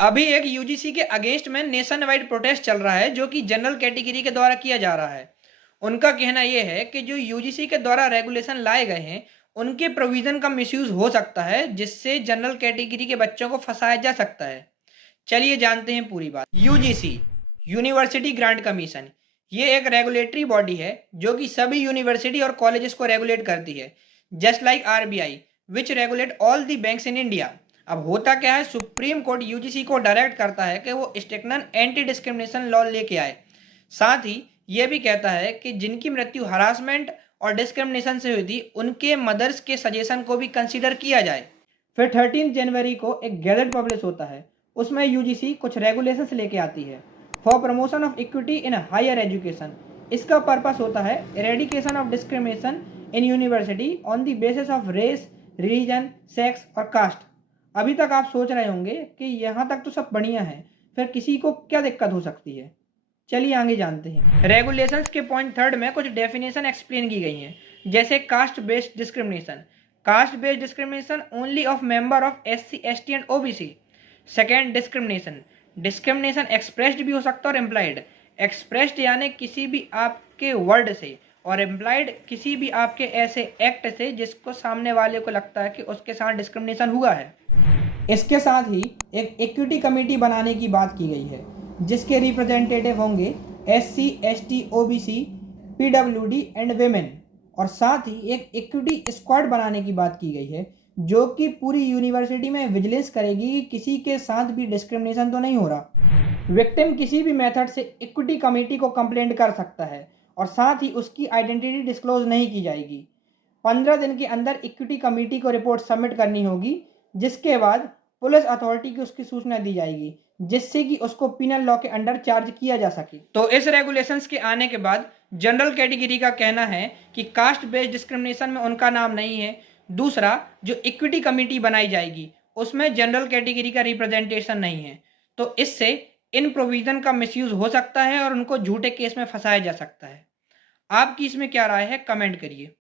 अभी एक यूजीसी के अगेंस्ट में नेशन वाइड प्रोटेस्ट चल रहा है जो कि जनरल कैटेगरी के द्वारा किया जा रहा है। उनका कहना यह है कि जो यूजीसी के द्वारा रेगुलेशन लाए गए हैं उनके प्रोविजन का मिसयूज हो सकता है जिससे जनरल कैटेगरी के बच्चों को फंसाया जा सकता है। चलिए जानते हैं पूरी बात। यूजीसी यूनिवर्सिटी ग्रांट कमीशन ये एक रेगुलेटरी बॉडी है जो कि सभी यूनिवर्सिटी और कॉलेजेस को रेगुलेट करती है, just like RBI which regulate all the banks in India. अब होता क्या है, सुप्रीम कोर्ट यूजीसी को डायरेक्ट करता है कि वो स्ट्रिक्टन एंटी डिस्क्रिमिनेशन लॉ लेके आए। साथ ही ये भी कहता है कि जिनकी मृत्यु हरासमेंट और डिस्क्रिमिनेशन से हुई थी उनके मदर्स के सजेशन को भी कंसीडर किया जाए। फिर 13 जनवरी को एक गैजेट पब्लिश होता है, उसमें यूजीसी कुछ रेगुलेशंस लेके आती है for promotion of equity in higher education. इसका पर्पस होता है eradication of discrimination in university on the basis of race, religion, sex और कास्ट। अभी तक आप सोच रहे होंगे कि यहाँ तक तो सब बढ़िया है, फिर किसी को क्या दिक्कत हो सकती है। चलिए आगे जानते हैं। रेगुलेशंस के पॉइंट 3 में कुछ डेफिनेशन एक्सप्लेन की गई हैं, जैसे caste based discrimination. Caste based discrimination only of member of SC, ST and OBC. Second, discrimination. Discrimination expressed भी हो सकता है और एम्प्लाइड। एक्सप्रेस्ड यानी किसी भी आपके वर्ड से, और एम्प्लाइड किसी भी आपके ऐसे एक्ट से जिसको सामने वाले को लगता है कि उसके साथ डिस्क्रिमिनेशन हुआ है। इसके साथ ही एक इक्विटी कमेटी बनाने की बात की गई है जिसके रिप्रेजेंटेटिव होंगे SC, ST, OBC, PWD and women. और साथ ही एक इक्विटी स्क्वाड बनाने की बात की गई है जो कि पूरी यूनिवर्सिटी में विजिलेंस करेगी कि किसी के साथ भी डिस्क्रिमिनेशन तो नहीं हो रहा। विक्टिम किसी भी मेथड से इक्विटी कमेटी को कंप्लेंट कर सकता है और साथ ही उसकी आइडेंटिटी डिस्क्लोज नहीं की जाएगी। 15 दिन के अंदर इक्विटी कमेटी को रिपोर्ट सबमिट करनी होगी, जिसके बाद पुलिस अथॉरिटी की उसकी सूचना दी जाएगी जिससे कि उसको पिनल लॉ के अंडर चार्ज किया जा सके। तो इस रेगुलेशंस के आने के बाद जनरल कैटेगरी का कहना है कि कास्ट बेस्ड डिस्क्रिमिनेशन में उनका नाम नहीं है। दूसरा, जो इक्विटी कमेटी बनाई जाएगी उसमें जनरल कैटेगरी का रिप्रेजेंटेशन नहीं है, तो इससे इन प्रोविजन का मिसयूज हो सकता है और उनको झूठे केस में फंसाया जा सकता है। आपकी इसमें क्या राय है, कमेंट करिए।